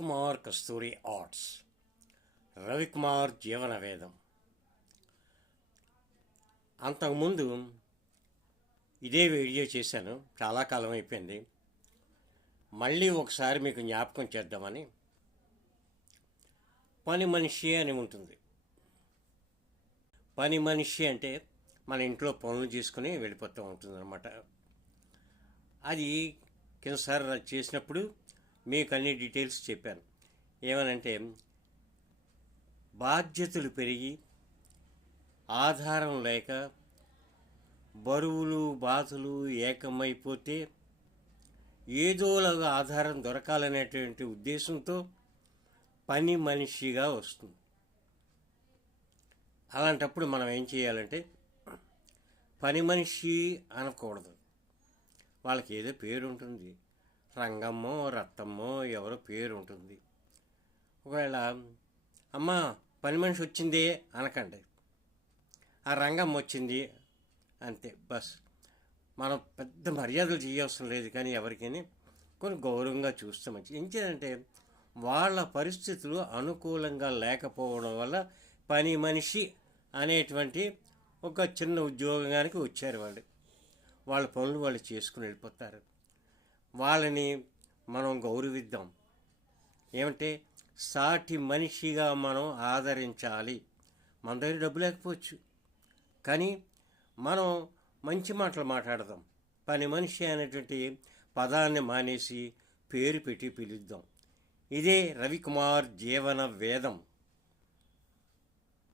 రవికుమార్ కస్తూరి arts, Ravikumar జీవన వేదం. అంతకుముందు ఇదే వీడియో చేశాను, చాలా కాలం అయిపోయింది. మళ్ళీ ఒకసారి మీకు జ్ఞాపకం చేద్దామని. పని మనిషి అని ఉంటుంది. పని మనిషి అంటే మన ఇంట్లో పనులు చేసుకుని వెళ్ళిపోతూ ఉంటుంది అన్నమాట. అది కిందసారి చేసినప్పుడు మీకు అన్ని డీటెయిల్స్ చెప్పాను. ఏమనంటే, బాధ్యతలు పెరిగి ఆధారం లేక బరువులు బాధలు ఏకమైపోతే ఏదోలాగా ఆధారం దొరకాలనేటువంటి ఉద్దేశంతో పని మనిషిగా వస్తుంది. అలాంటప్పుడు మనం ఏం చేయాలంటే, పని మనిషి అనకూడదు. వాళ్ళకి ఏదో పేరు ఉంటుంది, రంగమ్మో రత్తమ్మో ఎవరో పేరు ఉంటుంది. ఒకవేళ అమ్మ పని మనిషి వచ్చింది అనకండి, ఆ రంగమ్మ వచ్చింది అంతే, బస్. మనం పెద్ద మర్యాదలు చేయవసరం లేదు, కానీ ఎవరికైనా కొన్ని గౌరవంగా చూస్తే మంచిది. ఏంటంటే, వాళ్ళ పరిస్థితులు అనుకూలంగా లేకపోవడం వల్ల పని మనిషి అనేటువంటి ఒక చిన్న ఉద్యోగానికి వచ్చారు. వాళ్ళ పనులు వాళ్ళు చేసుకుని వెళ్ళిపోతారు. వాళ్ళని మనం గౌరవిద్దాం. ఏమంటే, సాటి మనిషిగా మనం ఆదరించాలి. మన దగ్గర డబ్బు లేకపోవచ్చు, కానీ మనం మంచి మాటలు మాట్లాడదాం. పని మనిషి అనేటువంటి పదాన్ని మానేసి పేరు పెట్టి పిలుద్దాం. ఇదే రవికుమార్ జీవన వేదం.